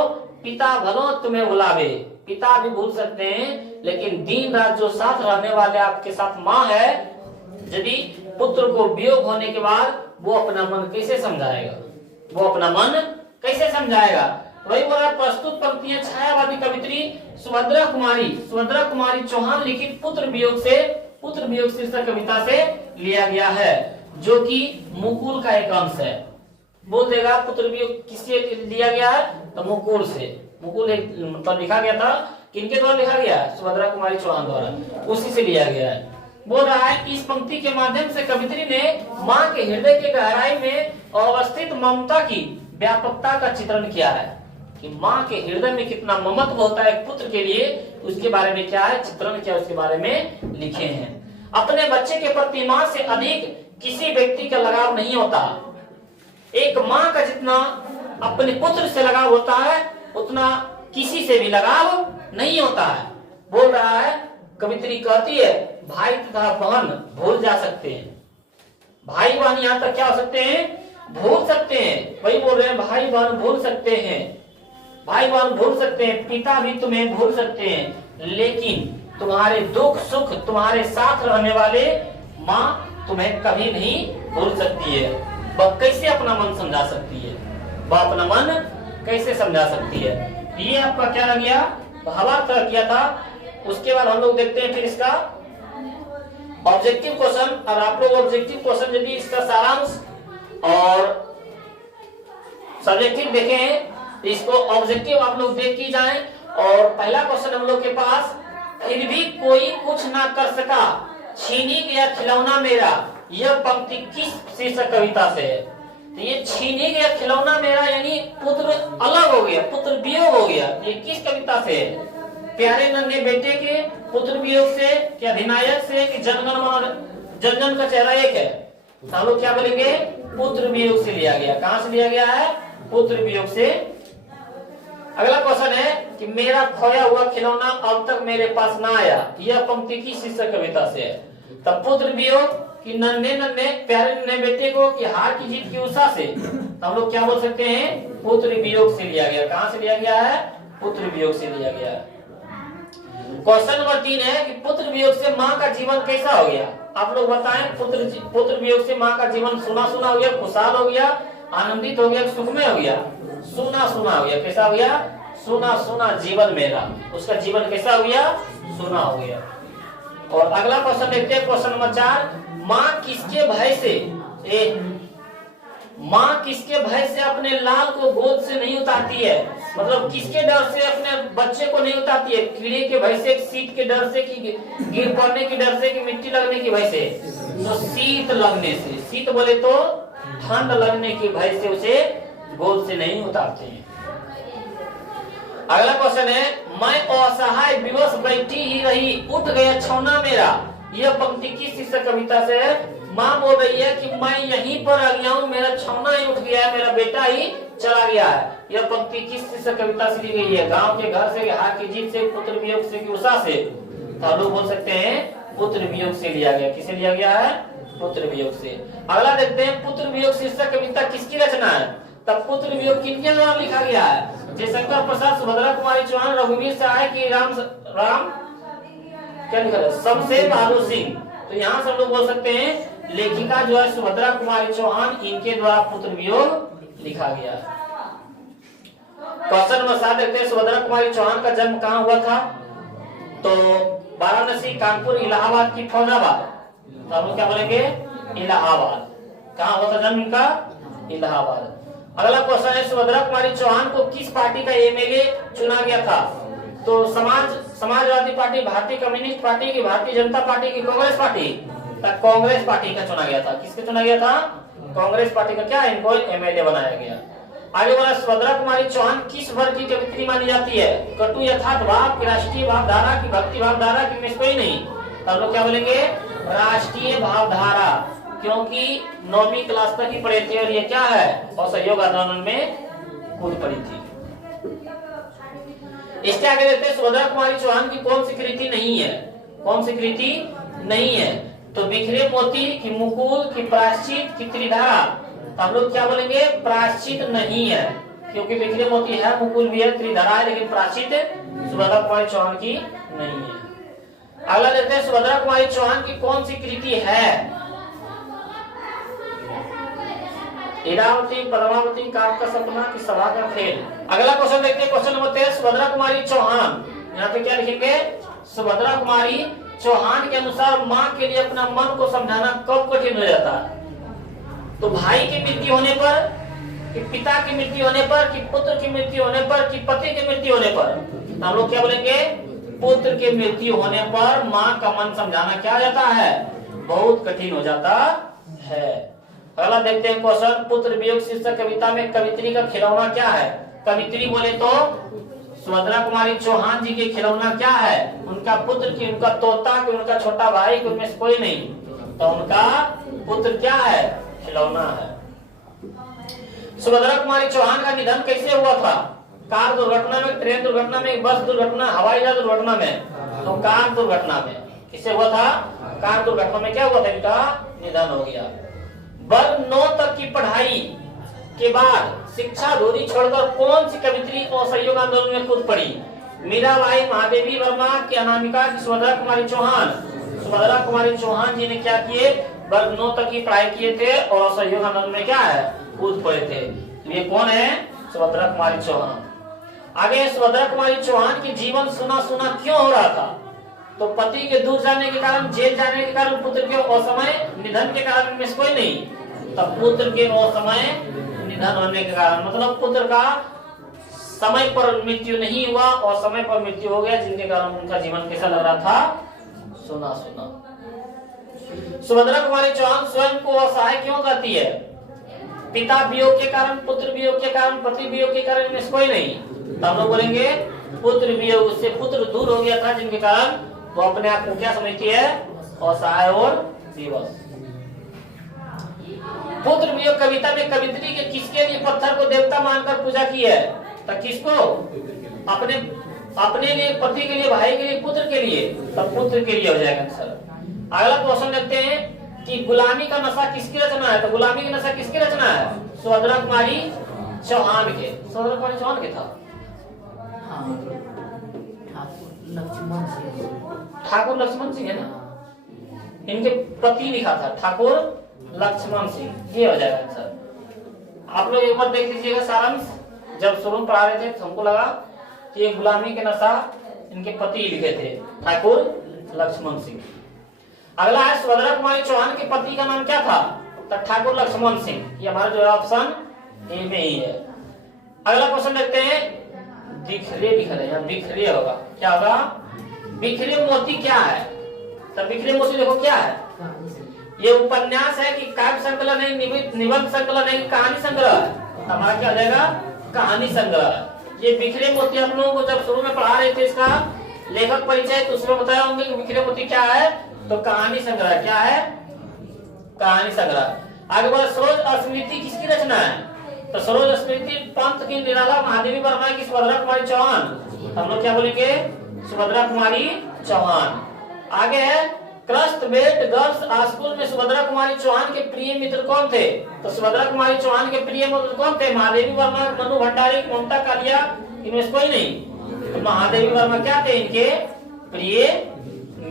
पिता भलो तुम्हें भुलावे, पिता भी भूल सकते हैं, लेकिन दिन रात जो साथ रहने वाले आपके साथ माँ है, यदि पुत्र को वियोग होने के बाद वो अपना मन कैसे समझाएगा, वो अपना मन कैसे समझाएगा। वही बोला, प्रस्तुत पंक्तियां छायावादी कवित्री सुभद्रा कुमारी चौहान लिखित पुत्र वियोग शीर्षक कविता से लिया गया है, जो कि मुकुल का एक अंश है। बोल देगा पुत्र वियोग किससे लिया गया है, तो मुकुल से। मुकुल एक पर लिखा गया था, किनके द्वारा लिखा गया, सुभद्रा कुमारी चौहान द्वारा, उसी से लिया गया है। बोल रहा है इस पंक्ति के माध्यम से कवित्री ने माँ के हृदय के गहराई में अवस्थित ममता की व्यापकता का चित्रण किया है, कि माँ के हृदय में कितना ममत्व होता है एक पुत्र के लिए, उसके बारे में क्या है, चित्रण किया, उसके बारे में लिखे हैं। अपने बच्चे के प्रति माँ से अधिक किसी व्यक्ति का लगाव नहीं होता। एक माँ का जितना अपने पुत्र से लगाव होता है उतना किसी से भी लगाव नहीं होता है। बोल रहा है, कवित्री कहती है भाई तथा बहन भूल जा सकते हैं, भाई बहन यहाँ तक क्या हो सकते हैं, भूल सकते हैं। वही बोल रहे हैं, भाई बहन भूल सकते हैं, भाई बहन भूल सकते हैं, पिता भी तुम्हें भूल सकते हैं, लेकिन तुम्हारे दुख सुख, तुम्हारे साथ रहने वाले माँ तुम्हें कभी नहीं भूल सकती है। वह कैसे अपना मन समझा सकती है, वह अपना मन कैसे समझा सकती है। ये आपका क्या लग गया, भावार्थ किया था। उसके बाद हम लोग देखते हैं फिर इसका ऑब्जेक्टिव क्वेश्चन। और आप लोग ऑब्जेक्टिव क्वेश्चन यदि इसका सारांश और सब्जेक्टिव देखें, इसको ऑब्जेक्टिव आप लोग देख के जाएं। और पहला क्वेश्चन हम लोग के पास, फिर भी कोई कुछ ना कर सका, छीनी गया खिलौना मेरा, यह पंक्ति किस शीर्षक कविता से है। तो ये छीनी गया खिलौना मेरा यानी पुत्र अलग हो गया, पुत्र वियोग हो गया, ये किस कविता से है, प्यारे नन्हे बेटे के पुत्र वियोग से, कि अधिनायक से, कि जनगण मन जनगण का चेहरा एक है। तो हम लोग क्या बोलेंगे, पुत्र वियोग से लिया गया। कहां से लिया गया है, पुत्र वियोग से। अगला क्वेश्चन है कि मेरा खोया हुआ खिलौना अब तक मेरे पास ना आया, यह पंक्ति की शीर्षक कविता से है। तब पुत्र वियोग कि नन्हे नन्हे प्यारे नन्हे बेटे को, कि हार की जीत की उषा से। तो हम लोग क्या बोल सकते हैं, पुत्र वियोग से लिया गया। कहां से लिया गया है, पुत्र वियोग से लिया गया है। क्वेश्चन नंबर 3 है कि पुत्र वियोग से माँ का जीवन कैसा हो गया। आप लोग बताएं, पुत्र वियोग से माँ का जीवन सुना सुना हो गया, खुशहाल हो गया, आनंदित हो गया, सुखमय हो गया, सुना सुना हो गया। कैसा हो गया, सुना सुना जीवन मेरा, उसका जीवन कैसा हो गया, सुना हो गया। और अगला क्वेश्चन देखते हैं, क्वेश्चन नंबर 4, माँ किसके भय से माँ किसके भय से अपने लाल को गोद से नहीं उतारती है, मतलब किसके डर से अपने बच्चे को नहीं उतारती है, कीड़े के भय से, शीत के डर से, कि गिर पड़ने के डर से, कि मिट्टी लगने की भय से। तो शीत लगने से, शीत बोले तो ठंड लगने की भय से उसे गोद से नहीं उतारते हैं। अगला क्वेश्चन है, मैं असहाय विवश बैठी ही रही, उठ गया छौना मेरा। यह पंक्ति किस शीर्षक कविता से है? माँ बोल रही है कि मैं यहीं पर आ गया हूँ, मेरा छौना ही उठ गया है, मेरा बेटा ही चला गया है। यह पंक्ति किस शीर्षक कविता से ली गई है? गांव के घर से, हार की जीत से, पुत्र वियोग से, कि उषा से? तो हम लोग बोल सकते हैं पुत्र वियोग से लिया गया। किसे लिया गया है? पुत्र वियोग से। अगला देखते हैं, पुत्र वियोग शीर्षक कविता किसकी रचना है? तब पुत्र वियोग किनके द्वारा लिखा गया है? जयशंकर प्रसाद, सुभद्रा कुमारी चौहान, रघुवीर सहाय की राम क्या लिखा है? शमशेर बहादुर सिंह। तो यहाँ से हम लोग बोल सकते हैं लेखिका जो है सुभद्रा कुमारी चौहान, इनके द्वारा पुत्र वियोग लिखा गया है। क्वेश्चन नंबर 7 देखते हैं, सुभद्रा कुमारी चौहान का जन्म कहाँ हुआ था? तो वाराणसी, कानपुर, इलाहाबाद की फौजाबाद? तो हम लोग क्या बोलेंगे? इलाहाबाद। कहाँ हुआ था जन्म इनका? इलाहाबाद। अगला क्वेश्चन है, सुभद्रा कुमारी चौहान को किस पार्टी का एमएलए चुना गया था? तो समाजवादी पार्टी, भारतीय कम्युनिस्ट पार्टी की, भारतीय जनता पार्टी की, कांग्रेस पार्टी? कांग्रेस पार्टी का चुना गया था। किसके चुना गया था? कांग्रेस पार्टी का क्या इनको एमएलए बनाया गया। आगे बोला, सुभद्रा कुमारी चौहान किस वर्ग की कवित्री मानी जाती है? कटु यथार्थ भाव की, राष्ट्रीय भावधारा की, भक्ति भावधारा की, में कोई नहीं? हम लोग क्या बोलेंगे? राष्ट्रीय भावधारा, क्योंकि 9वीं क्लास तक ही पढ़े थे और ये क्या है? असहयोग आंदोलन में कूद पड़ी थी। इसके आगे देखते हैं, सुभद्रा कुमारी चौहान की कौन सी कृति नहीं है? कौन सी कृति नहीं है? तो बिखरे मोती की, मुकुल की, प्रायश्चित की, त्रिधारा? तो हम लोग क्या बोलेंगे? प्रायश्चित नहीं है, क्योंकि बिखरे मोती है, मुकुल भी है, त्रिधारा है, लेकिन प्रायश्चित सुभद्रा कुमारी चौहान की नहीं है। अगला देखते हैं, सुभद्रा कुमारी चौहान की कौन सी कृति है? इरावती, पद्मावती, काव्य का सपना की, सभा का खेल? अगला क्वेश्चन देखते हैं, क्वेश्चन नंबर 13, सुभद्रा कुमारी चौहान, यहाँ पे क्या लिखेंगे? सुभद्रा कुमारी चौहान के अनुसार माँ के लिए अपना मन को समझाना कब कठिन हो जाता है? तो भाई की मृत्यु होने पर, कि पिता की मृत्यु होने पर, कि पुत्र की मृत्यु होने पर, कि पति की मृत्यु होने पर? तो हम लोग क्या बोलेंगे? पुत्र की मृत्यु होने पर माँ का मन समझाना क्या हो जाता है? बहुत कठिन हो जाता है। अगला देखते हैं क्वेश्चन, पुत्र वियोग शीर्षक कविता में कवित्री का खिलौना क्या है? कवित्री बोले तो सुभद्रा कुमारी चौहान जी के खिलौना क्या है? उनका पुत्र की, उनका तोता की, उनका छोटा भाई की, उनमें से कोई नहीं। तो उनका पुत्र क्या है? खिलौना है। सुभद्रा कुमारी चौहान का निधन कैसे हुआ था? कार दुर्घटना में, ट्रेन दुर्घटना में, बस दुर्घटना, हवाई जहाज दुर्घटना में? तो कार दुर्घटना में। किससे हुआ था? कार दुर्घटना में क्या हुआ था? इनका निधन हो गया। वर्ग 9 तक की पढ़ाई के बाद शिक्षा अधूरी छोड़कर कौन सी कवित्री असहयोग आंदोलन में कूद पड़ी? मीराबाई, महादेवी वर्मा की, अनामिका की, सुभद्रा कुमारी चौहान? सुभद्रा कुमारी चौहान जी ने क्या किए? वर्ग 9 तक की पढ़ाई किए थे और असहयोग आंदोलन में क्या है? कूद पड़े थे। तो ये कौन है? सुभद्रा कुमारी चौहान। आगे, सुभद्रा कुमारी चौहान की जीवन सुना सुना क्यों हो रहा था? तो पति के दूर जाने के कारण, जेल जाने के कारण, पुत्र के असमय निधन के कारण, इनमें से कोई नहीं? तब पुत्र के असमय निधन होने के कारण, मतलब पुत्र का समय पर मृत्यु नहीं हुआ और समय पर मृत्यु हो गया, जिनके कारण उनका जीवन कैसा लग रहा था? सुना सुना। सुभद्रा कुमारी चौहान स्वयं को असहाय क्यों कहती है? पिता वियोग के कारण, पुत्र वियोग के कारण, पति वियोग के कारण, इनमें से कोई नहीं? तो हम लोग बोलेंगे पुत्र वियोग, उससे पुत्र दूर हो गया था, जिनके कारण वो अपने आप को क्या समझती है? असहाय और विवश। पुत्र वियोग कविता में कवित्री के किसके लिए पत्थर को देवता मानकर पूजा की है? तो किसको? अपने लिए, पति के लिए, भाई के लिए, पुत्र के लिए? तब पुत्र के लिए हो जाएगा आंसर। अगला क्वेश्चन देखते हैं कि गुलामी का नशा किसकी रचना है? तो गुलामी का नशा किसकी रचना है? सुभद्रा कुमारी चौहान के। सुभद्रा कुमारी चौहान के था? ठाकुर लक्ष्मण सिंह है ना? इनके पति लिखा था ठाकुर लक्ष्मण सिंह। ये हो जाएगा आंसर। आप लोग एक बार देख लीजिएगा सारांश। जब शुरू में पढ़ा रहे थे तो हमको लगा कि ये गुलामी के नशा इनके पति लिखे थे, ठाकुर लक्ष्मण सिंह। अगला है, सुभद्रा कुमारी चौहान के पति का नाम क्या था? तो ठाकुर लक्ष्मण सिंह। ये हमारा जो ऑप्शन ए में ही है। अगला क्वेश्चन देखते हैं, बिखरे बिखरे या बिखरे होगा, क्या होगा? बिखरे मोती क्या है? तो बिखरे मोती देखो क्या है? ये उपन्यास है कि काव्य संकलन है, निबंध संकलन है, कहानी संग्रह है? हमारा क्या हो जाएगा? कहानी संग्रह। ये बिखरे मोती आप लोगों को जब शुरू में पढ़ा रहे थे इसका लेखक परिचय, तो उसमें बताया होंगे कि बिखरे मोती क्या है, तो कहानी संग्रह। क्या है? कहानी संग्रह। आगे बढ़ा, सरोज स्मृति किसकी रचना है? तो सरोज स्मृति पंत की निराला महादेवी वर्मा की सुभद्रा कुमारी चौहान। हम लोग क्या बोलेंगे? सुभद्रा कुमारी चौहान। आगे है, क्रस्ट बेट गर्ल्स स्कूल में सुभद्रा कुमारी चौहान के प्रिय मित्र कौन थे? तो सुभद्रा कुमारी चौहान के प्रिय मित्र कौन थे? महादेवी वर्मा, मनु भंडारी, ममता कालिया, इनमें से कोई नहीं। तो महादेवी वर्मा क्या थे? इनके प्रिय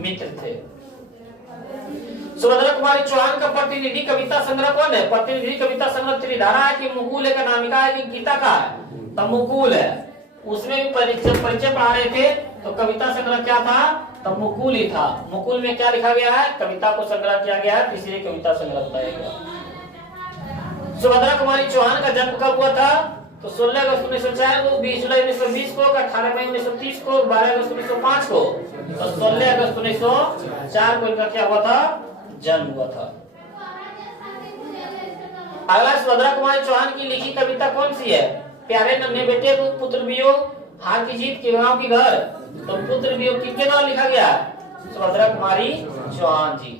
मित्र थे। सुभद्रा कुमारी चौहान का प्रतिनिधि कविता संग्रह कौन है? प्रतिनिधि कविता संग्रह त्रिधारा है कि मुकुल है, का नामिका है कि गीता का है? तो मुकुल है। उसमें भी परिचय पढ़ा रहे थे, तो कविता संग्रह क्या था? तो मुकुल ही था। मुकुल में क्या लिखा गया है? कविता को संग्रह किया गया है, इसलिए कविता संग्रह बताया गया। सुभद्रा कुमारी चौहान का जन्म कब हुआ था? तो 16 अगस्त 1904 को, 20 जुलाई 1920 को, 18 मई 1930 को, 12 अगस्त 1905 को। तो 16 अगस्त 1904 को इनका क्या हुआ था? जन्म हुआ था। अगला, सुभद्रा कुमारी चौहान की लिखी कविता कौन सी है? प्यारे नन्हे बेटे को, पुत्र वियोग, हार की जीत, के गांव की घर। तो पुत्र वियोग किसके द्वारा लिखा गया? सुभद्रा कुमारी चौहान जी।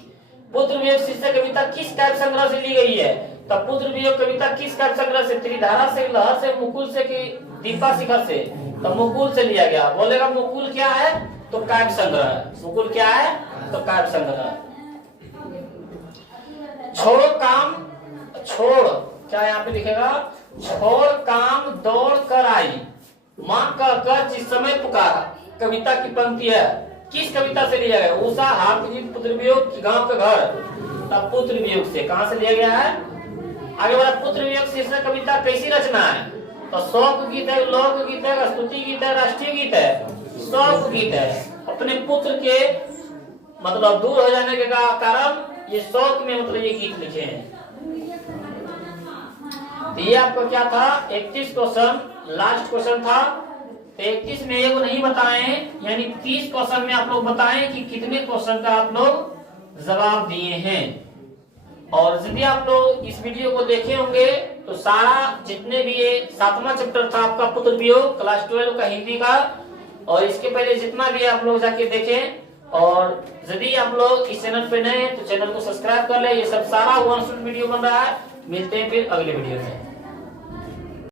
पुत्र वियोग शीर्षक कविता किस टाइप संग्रह से ली गई है? तो पुत्र वियोग कविता किस टाइप संग्रह से? त्रिधारा से, लहर से, मुकुल से कि दीपा शिखर से? तो मुकुल से लिया गया। बोलेगा मुकुल क्या है? तो काव्य संग्रह है। मुकुल क्या है? तो काव्य संग्रह। छोड़ो काम, छोड़, क्या यहाँ पे लिखेगा? छोड़ काम दौड़ कर आई, मां कहकर जिस समय पुकारा। कविता की पंक्ति है, किस कविता से लिया गया? उषा, हार्दिक, पुत्र वियोग, गांव का घर। तब पुत्र वियोग से कहां से लिया गया है? आगे बढ़ा, पुत्र वियोग शीर्षक कविता कैसी रचना है? तो शोक गीत है, लोक गीत है, स्तुति गीत है, राष्ट्रीय गीत है? शोक गीत है। अपने पुत्र के मतलब दूर हो जाने के कारण ये शोक में मतलब ये गीत लिखे हैं। तो ये आपको क्या था? 31 क्वेश्चन, लास्ट क्वेश्चन था। तो 31 में ये नहीं बताए, यानी 30 क्वेश्चन में आप लोग बताएं कि कितने क्वेश्चन का आप लोग जवाब दिए हैं। और यदि आप लोग इस वीडियो को देखे होंगे तो सारा जितने भी ये 7वां चैप्टर था आपका पुत्र वियोग क्लास 12 का हिंदी का, और इसके पहले जितना भी आप लोग जाके देखें। और यदि आप लोग इस चैनल पे नए हैं तो चैनल को सब्सक्राइब कर ले। ये सब सारा वन शॉट वीडियो बन रहा है। मिलते हैं फिर अगले वीडियो में।